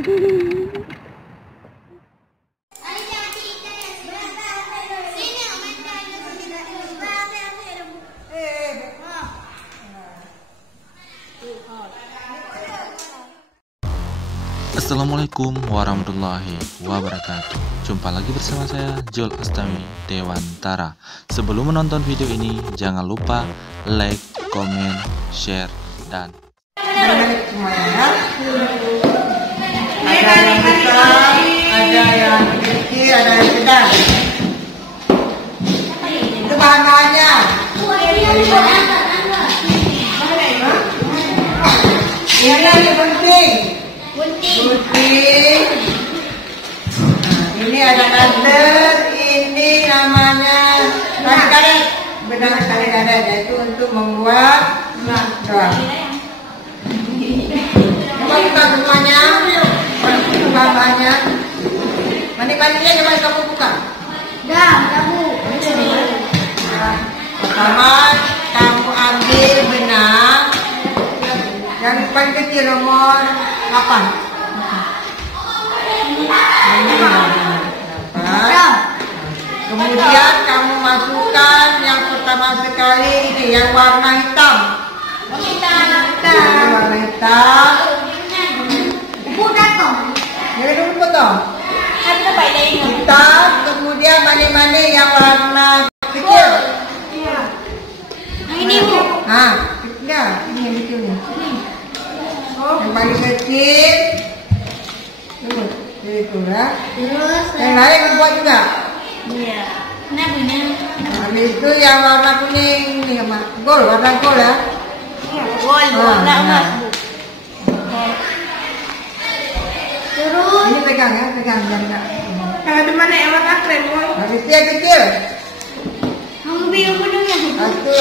Assalamualaikum warahmatullahi wabarakatuh. Jumpa lagi bersama saya Jol Astami Dewantara. Sebelum menonton video ini, jangan lupa like, komen, share, dan ada yang besar, ada yang kecil, ada yang sedang. Itu bahan-bahannya. Ini yang penting. Gunting. Ini ada karet. Ini namanya karet. Benang karet yaitu untuk membuat doang. Coba buka semuanya. Bahannya. Mandi-mandinya coba kamu buka. Dah, kamu. Pertama, kamu ambil benang yang paling kecil nomor 8. Kemudian kamu masukkan yang pertama sekali ini yang warna hitam. Warna hitam. Jadi dulu potong. Hitam, kemudian mani-mani yang warna kecil. Ini Bu. Ya, ini yang kecil nih. Yang paling kecil. Tunggu, jadi itu ya. Terus Yang lain buat juga. iya. Nah, bunyi. Habis itu yang warna kuning ini sama gold, warna gold ya. Gol, warna emas, Bu. Terus Ini pegang ya, pegang jangan. Kalau di mana yang warna krem, boy? Habis itu yang kecil. kamu bilang benangnya. Habis itu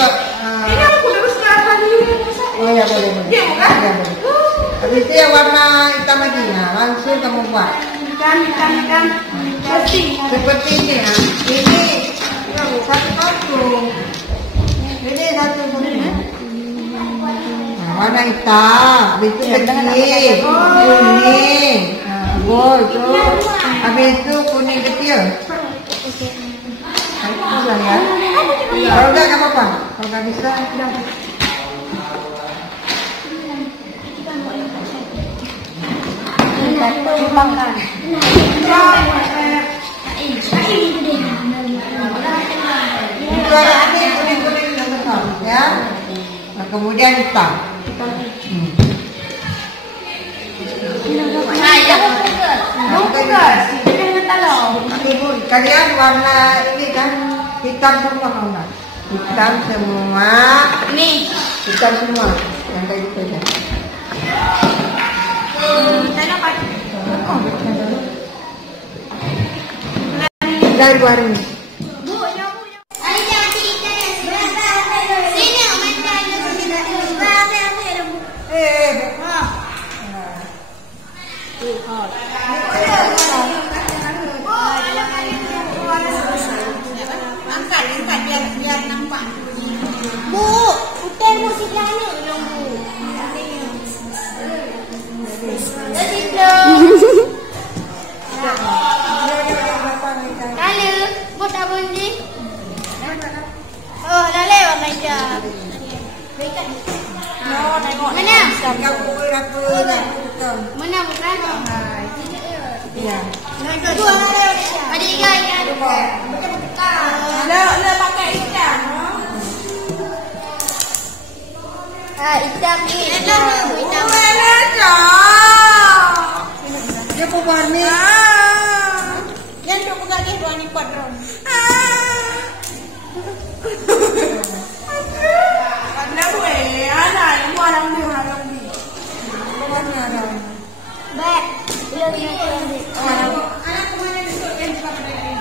Ini aku udah sekarang dulu. oh ya boleh boleh. Iya, bukan? Ya, boleh. Habis itu yang warna hitam lagi, nah langsung kamu buat. Ikan. Pasti. Seperti ini ya. Ini ya, satu. Ini satu. Nah, warna hitam, habis itu kecil, kuning, gold tuh. Habis itu kuning kecil. Nah, itu lah ya. Kalau enggak nggak apa-apa. Kalau nggak bisa, udah. Kuning ya. Nah, kemudian hitam. Kalian warna ini kan hitam semua kalau enggak? Hitam semua. Nih. Hitam semua. Yang kayak gitu aja. Saya dapat. Dari luar ini. Angkat biar nampak. Bu, udah musik lagi belum, Bu? Jadi belum. Lalu, Bu tak boleh. Oh, dah lewat macam. Mana? Mana bukan? Iya. Dua lewat. Ada tiga ikan. Lo pakai ikan. Hitam ni. Hitam. Dia pewarna. Yang tu bukan dia warna kodron. Warna gue, ada yang warna ni. Pewarna ada. Baik. Belum ni. Anak kemana ni? Yang cepat pada ini.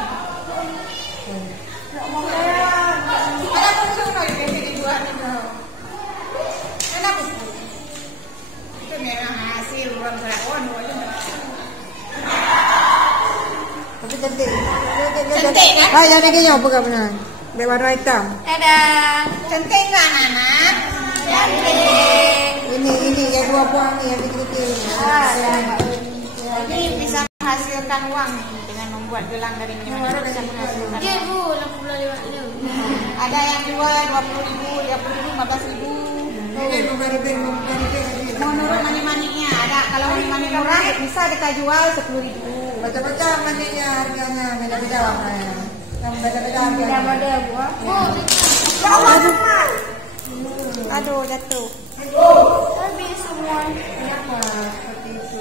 Ada pun suruh dia dua ni. Kenapa? Itu memang hasil orang Sarawak. Tapi cantik. Cantik kan? Yang ni kayaknya apa kau benar? Dia warna hitam. Dadah. Cantik tak anak-anak? Cantik. Ini yang dua buah ni yang kecil-kecil. Dah. Ini bisa menghasilkan uang dengan membuat gelang dari minyak bisa menghasilkan. Dia Bu, 65. Ada yang jual 20.000, 30.000, 15.000. Ini memberi. Menurut mani-maninya ada. Kalau mani-mani murah bisa kita jual 10.000. Macam-macam maninya harganya, beda-beda warnanya. Yang beda-beda harganya. Beda Bu. Ya Allah, cepat. Aduh, jatuh. Habis semua. Kenapa seperti itu?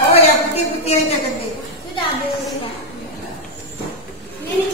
Oh ya, putih-putih aja ganti. Sudah habis. Ini